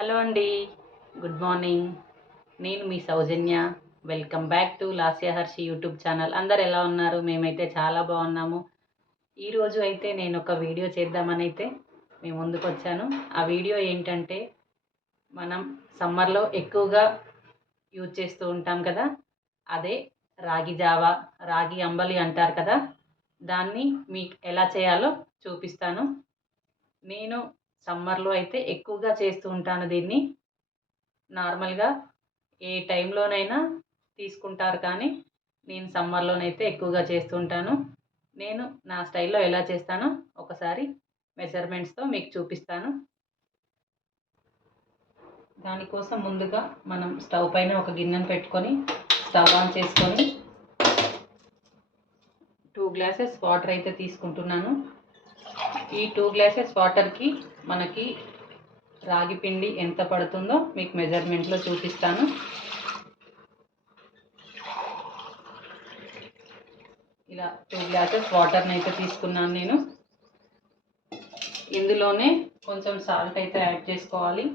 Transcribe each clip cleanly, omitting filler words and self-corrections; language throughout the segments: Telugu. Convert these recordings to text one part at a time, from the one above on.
హలో అండి, గుడ్ మార్నింగ్. నేను మీ Soujanya. Welcome back to Lasya Harshi YouTube channel. అందరు ఎలా ఉన్నారు? మేమైతే చాలా బాగున్నాము. ఈరోజు అయితే నేను ఒక వీడియో చేద్దామని అయితే మేము ముందుకు వచ్చాను. ఆ వీడియో ఏంటంటే, మనం సమ్మర్లో ఎక్కువగా యూజ్ చేస్తూ ఉంటాం కదా, అదే రాగి జావా, రాగి అంబలి అంటారు కదా, దాన్ని మీకు ఎలా చేయాలో చూపిస్తాను. నేను సమ్మర్లో అయితే ఎక్కువగా చేస్తూ ఉంటాను దీన్ని. నార్మల్గా ఏ టైంలోనైనా తీసుకుంటారు, కానీ నేను సమ్మర్లోనైతే ఎక్కువగా చేస్తూ ఉంటాను. నేను నా స్టైల్లో ఎలా చేస్తానో ఒకసారి మెజర్మెంట్స్తో మీకు చూపిస్తాను. దానికోసం ముందుగా మనం స్టవ్ పైన ఒక గిన్నెను పెట్టుకొని స్టవ్ ఆన్ చేసుకొని 2 గ్లాసెస్ వాటర్ అయితే తీసుకుంటున్నాను. ఈ 2 గ్లాసెస్ వాటర్కి మనకి రాగి పిండి ఎంత పడుతుందో మీకు మెజర్మెంట్లో చూపిస్తాను. ఇలా 2 గ్లాసెస్ వాటర్ని అయితే తీసుకున్నాను నేను. ఇందులోనే కొంచెం సాల్ట్ అయితే యాడ్ చేసుకోవాలి.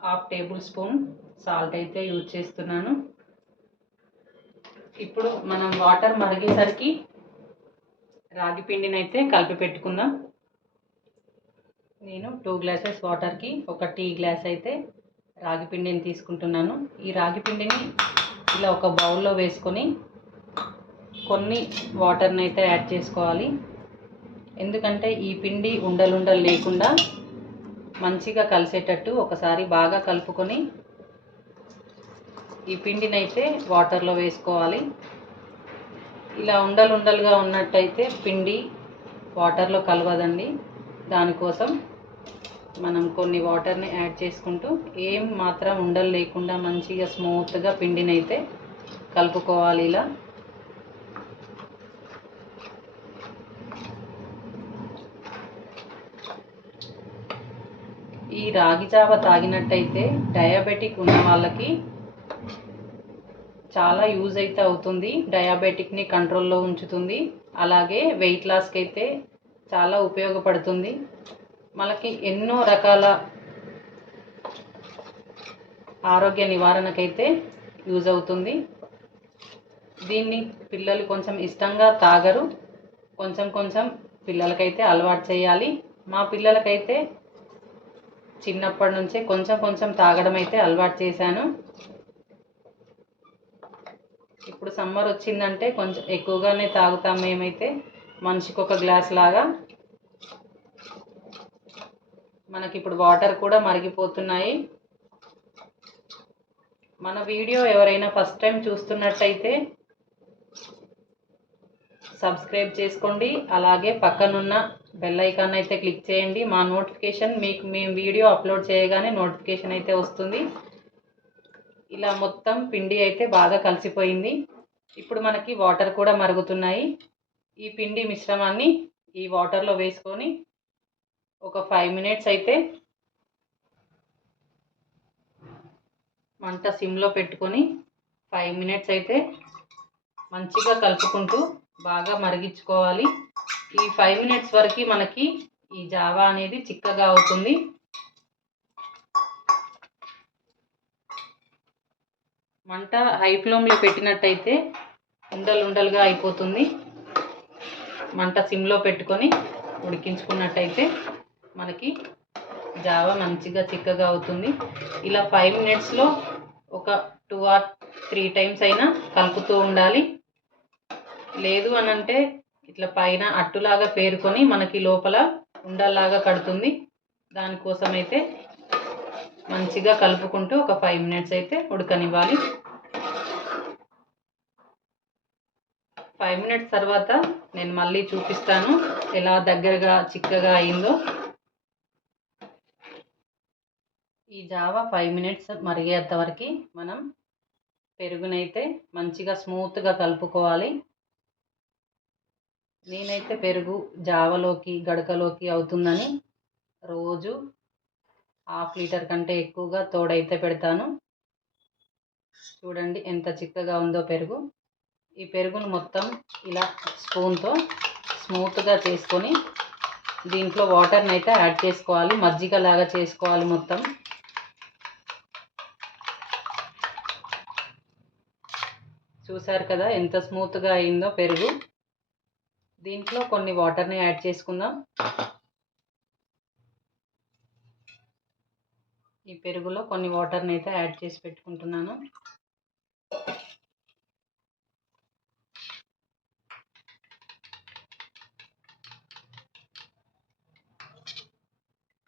1/2 టేబుల్ స్పూన్ సాల్ట్ అయితే యూజ్ చేస్తున్నాను. ఇప్పుడు మనం వాటర్ మరిగేసరికి రాగి పిండిని అయితే కలిపి పెట్టుకుందాం. నేను 2 గ్లాసెస్ వాటర్కి ఒక టీ గ్లాస్ అయితే రాగి పిండిని తీసుకుంటున్నాను. ఈ రాగి పిండిని ఇలా ఒక బౌల్లో వేసుకొని కొన్ని వాటర్ని అయితే యాడ్ చేసుకోవాలి. ఎందుకంటే ఈ పిండి ఉండలు లేకుండా మంచిగా కలిసేటట్టు ఒకసారి బాగా కలుపుకొని ఈ పిండిని అయితే వాటర్లో వేసుకోవాలి. ఇలా ఉండలుగా ఉన్నట్టయితే పిండి వాటర్లో కలవదండి. దానికోసం మనం కొన్ని వాటర్ని యాడ్ చేసుకుంటూ ఏం మాత్రం ఉండలు లేకుండా మంచిగా స్మూత్గా పిండిని అయితే కలుపుకోవాలి. ఇలా ఈ రాగి జావ తాగినట్టయితే డయాబెటిక్ ఉన్న వాళ్ళకి చాలా యూజ్ అయితే అవుతుంది. డయాబెటిక్ని కంట్రోల్లో ఉంచుతుంది. అలాగే వెయిట్ లాస్కి అయితే చాలా ఉపయోగపడుతుంది. మనకి ఎన్నో రకాల ఆరోగ్య నివారణకైతే యూజ్ అవుతుంది. దీన్ని పిల్లలు కొంచెం ఇష్టంగా తాగరు. కొంచెం పిల్లలకైతే అలవాటు చేయాలి. మా పిల్లలకైతే చిన్నప్పటి నుంచే కొంచెం తాగడం అయితే అలవాటు చేశాను. ఇప్పుడు సమ్మర్ వచ్చిందంటే కొంచెం ఎక్కువగానే తాగుతాం మేమైతే. మనిషికి ఒక గ్లాస్ లాగా. మనకి ఇప్పుడు వాటర్ కూడా మరిగిపోతున్నాయి. మన వీడియో ఎవరైనా ఫస్ట్ టైం చూస్తున్నట్టయితే సబ్స్క్రైబ్ చేసుకోండి. అలాగే పక్కనున్న బెల్ ఐకాన్ అయితే క్లిక్ చేయండి. మా నోటిఫికేషన్ మీకు మేము వీడియో అప్లోడ్ చేయగానే నోటిఫికేషన్ అయితే వస్తుంది. ఇలా మొత్తం పిండి అయితే బాగా కలిసిపోయింది. ఇప్పుడు మనకి వాటర్ కూడా మరుగుతున్నాయి. ఈ పిండి మిశ్రమాన్ని ఈ వాటర్లో వేసుకొని ఒక 5 మినిట్స్ అయితే మంట సిమ్లో పెట్టుకొని 5 మినిట్స్ అయితే మంచిగా కలుపుకుంటూ బాగా మరిగించుకోవాలి. ఈ 5 మినిట్స్ వరకు మనకి ఈ జావా అనేది చిక్కగా అవుతుంది. మంట హై ఫ్లేమ్లో పెట్టినట్టయితే ఉండలుగా అయిపోతుంది. మంట సిమ్లో పెట్టుకొని ఉడికించుకున్నట్టయితే మనకి జావా మంచిగా చిక్కగా అవుతుంది. ఇలా 5 మినిట్స్లో ఒక 2 or 3 టైమ్స్ అయినా కలుపుతూ ఉండాలి. లేదు అనంటే ఇట్లా పైన అట్టులాగా పేరుకొని మనకి లోపల ఉండల్లాగా కడుతుంది. దానికోసం అయితే మంచిగా కలుపుకుంటూ ఒక 5 మినిట్స్ అయితే ఉడకనివ్వాలి. 5 మినిట్స్ తర్వాత నేను మళ్ళీ చూపిస్తాను ఎలా దగ్గరగా చిక్కగా అయిందో. ఈ జావా 5 మినిట్స్ మరిగేంత వరకు మనం పెరుగునైతే మంచిగా స్మూత్గా కలుపుకోవాలి. నేనైతే పెరుగు జావలోకి గడకలోకి అవుతుందని రోజు 1/2 లీటర్ కంటే ఎక్కువగా తోడైతే పెడతాను. చూడండి ఎంత చిక్కగా ఉందో పెరుగు. ఈ పెరుగును మొత్తం ఇలా స్పూన్తో స్మూత్గా చేసుకొని దీంట్లో వాటర్ని అయితే యాడ్ చేసుకోవాలి, మజ్జిగ లాగా చేసుకోవాలి మొత్తం. చూసారు కదా ఎంత స్మూత్గా అయిందో పెరుగు. దీంట్లో కొన్ని వాటర్ని యాడ్ చేసుకుందాం. ఈ పెరుగులో కొన్ని వాటర్ని అయితే యాడ్ చేసి పెట్టుకుంటున్నాను.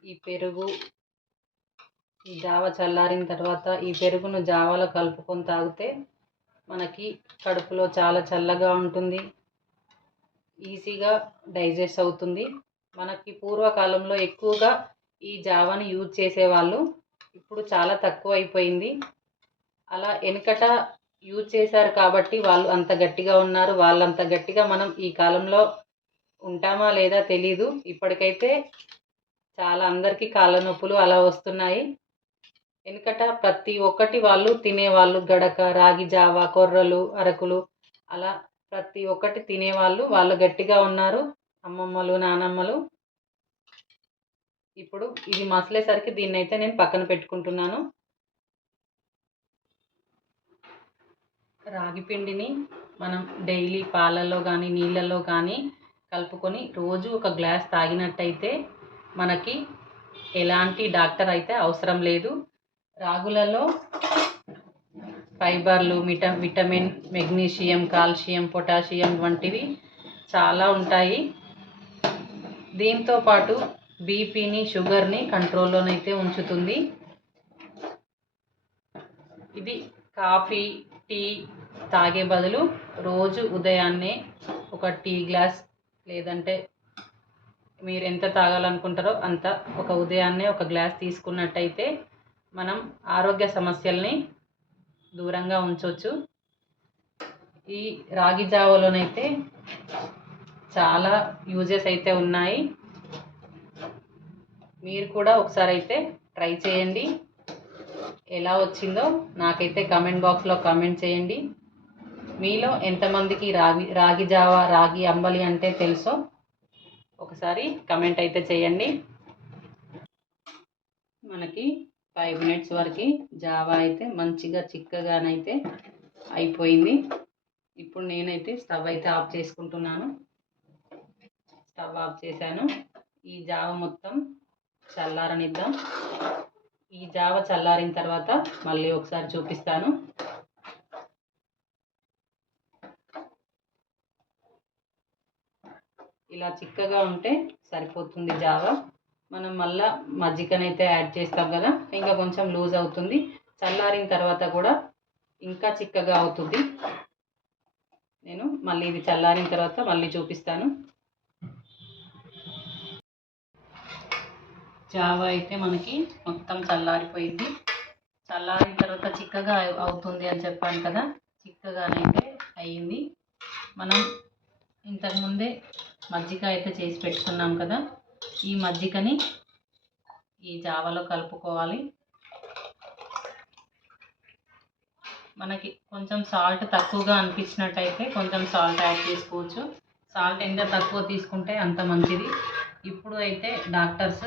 ఈ పెరుగు ఈ జావ చల్లారిన తర్వాత ఈ పెరుగును జావలో కలుపుకొని తాగితే మనకి కడుపులో చాలా చల్లగా ఉంటుంది, ఈజీగా డైజెస్ట్ అవుతుంది. మనకి పూర్వకాలంలో ఎక్కువగా ఈ జావాని యూజ్ చేసేవాళ్ళు, ఇప్పుడు చాలా తక్కువ అయిపోయింది. అలా వెనుకట యూజ్ చేశారు కాబట్టి వాళ్ళు అంత గట్టిగా ఉన్నారు. వాళ్ళంత గట్టిగా మనం ఈ కాలంలో ఉంటామా లేదా తెలీదు. ఇప్పటికైతే చాలా అందరికీ కాళ్ళ నొప్పులు అలా వస్తున్నాయి. వెనుకట ప్రతి ఒక్కటి వాళ్ళు తినేవాళ్ళు. గడక, రాగి జావ, కొర్రలు, అరకులు అలా ప్రతి ఒక్కటి తినేవాళ్ళు. వాళ్ళు గట్టిగా ఉన్నారు అమ్మమ్మలు, నానమ్మలు. ఇప్పుడు ఇది మసలేసరికి దీన్ని అయితే నేను పక్కన పెట్టుకుంటున్నాను. రాగి పిండిని మనం డైలీ పాలల్లో కానీ నీళ్ళల్లో కానీ కలుపుకొని రోజు ఒక గ్లాస్ తాగినట్టయితే మనకి ఎలాంటి డాక్టర్ అయితే అవసరం లేదు. రాగులలో ఫైబర్లు, విటమిన్, మెగ్నీషియం, కాల్షియం, పొటాషియం వంటివి చాలా ఉంటాయి. దీంతోపాటు బీపీని, షుగర్ని కంట్రోల్లోనైతే ఉంచుతుంది. ఇది కాఫీ, టీ తాగే బదులు రోజు ఉదయాన్నే ఒక టీ గ్లాస్, లేదంటే మీరు ఎంత తాగాలనుకుంటారో అంత, ఒక ఉదయాన్నే ఒక గ్లాస్ తీసుకున్నట్టయితే మనం ఆరోగ్య సమస్యల్ని దూరంగా ఉంచవచ్చు. ఈ రాగి జావలోనైతే చాలా యూజెస్ అయితే ఉన్నాయి. మీరు కూడా ఒకసారి అయితే ట్రై చేయండి. ఎలా వచ్చిందో నాకైతే కామెంట్ బాక్స్లో కామెంట్ చేయండి. మీలో ఎంతమందికి రాగి జావ, రాగి అంబలి అంటే తెలుసో ఒకసారి కామెంట్ అయితే చేయండి. మనకి 5 minutes వరకు జావా అయితే మంచిగా చిక్కగానైతే అయిపోయింది. ఇప్పుడు నేనైతే స్టవ్ అయితే ఆఫ్ చేసుకుంటున్నాను. స్టవ్ ఆఫ్ చేశాను. ఈ జావ మొత్తం చల్లారనిద్దాం. ఈ జావ చల్లారిన తర్వాత మళ్ళీ ఒకసారి చూపిస్తాను. ఇలా చిక్కగా ఉంటే సరిపోతుంది జావ. మనం మళ్ళీ మజ్జిగనైతే యాడ్ చేస్తాం కదా, ఇంకా కొంచెం లూజ్ అవుతుంది. చల్లారిన తర్వాత కూడా ఇంకా చిక్కగా అవుతుంది. నేను మళ్ళీ ఇది చల్లారిన తర్వాత మళ్ళీ చూపిస్తాను. జావ అయితే మనకి మొత్తం చల్లారిపోయింది. చల్లారిన తర్వాత చిక్కగా అవుతుంది అని చెప్పాను కదా, చిక్కగానైతే అయ్యింది. మనం ఇంతకుముందే మజ్జిగ అయితే చేసి పెట్టుకున్నాం కదా, ఈ మజ్జిగని ఈ జావలో కలుపుకోవాలి. మనకి కొంచెం సాల్ట్ తక్కువగా అనిపించినట్టయితే కొంచెం సాల్ట్ యాడ్ చేసుకోవచ్చు. సాల్ట్ ఎంత తక్కువ తీసుకుంటే అంత మంచిది. ఇప్పుడు అయితే డాక్టర్స్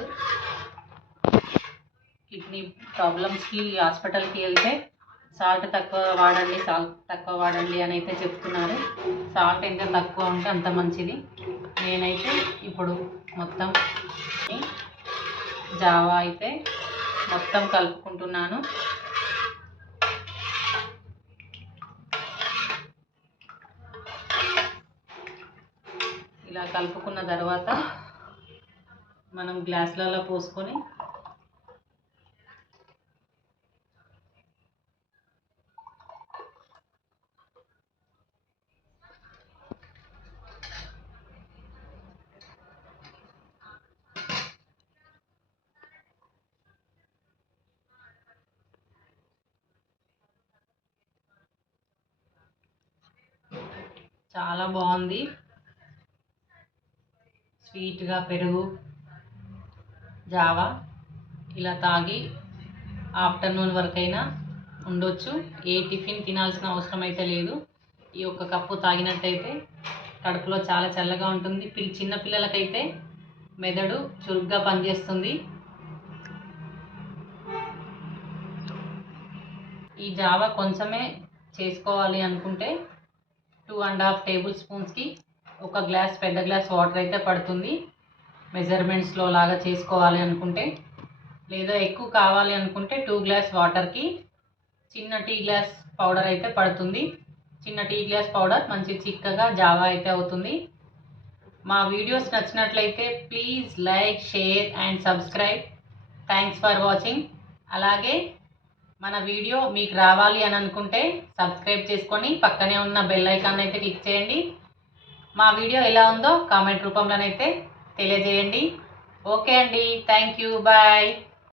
కిడ్నీ ప్రాబ్లమ్స్కి హాస్పిటల్కి వెళ్తే సాల్ట్ తక్కువ వాడండి అని అయితే చెప్తున్నారు. సాల్ట్ ఎంత తక్కువ ఉంటే అంత మంచిది. నేనైతే ఇప్పుడు మొత్తం జావా అయితే మొత్తం కలుపుకుంటున్నాను. ఇలా కలుపుకున్న తర్వాత మనం గ్లాసులలో పోసుకొని చాలా బాగుంది. స్వీట్గా పెరుగు జావా ఇలా తాగి ఆఫ్టర్నూన్ వరకైనా ఉండొచ్చు. ఏ టిఫిన్ తినాల్సిన అవసరం అయితే లేదు. ఈ ఒక్క కప్పు తాగినట్టయితే కడుపులో చాలా చల్లగా ఉంటుంది. చిన్న పిల్లలకైతే మెదడు చురుగ్గా పనిచేస్తుంది. ఈ జావా కొంచెమే చేసుకోవాలి అనుకుంటే 2.5 టేబుల్ స్పూన్స్కి ఒక గ్లాస్, పెద్ద గ్లాస్ వాటర్ అయితే పడుతుంది. మెజర్మెంట్స్లో లాగా చేసుకోవాలి అనుకుంటే, లేదా ఎక్కువ కావాలి అనుకుంటే 2 గ్లాస్ వాటర్కి చిన్న టీ గ్లాస్ పౌడర్ అయితే పడుతుంది. చిన్న టీ గ్లాస్ పౌడర్ మంచి చిక్కగా జావా అయితే అవుతుంది. మా వీడియోస్ నచ్చినట్లయితే please like, share and subscribe. Thanks for watching. అలాగే మన వీడియో మీకు రావాలి అని అనుకుంటే సబ్స్క్రైబ్ చేసుకొని పక్కనే ఉన్న బెల్ ఐకాన్ అయితే క్లిక్ చేయండి. మా వీడియో ఎలా ఉందో కామెంట్ రూపంలోనైతే తెలియజేయండి. ఓకే అండి, థ్యాంక్ యూ, బాయ్.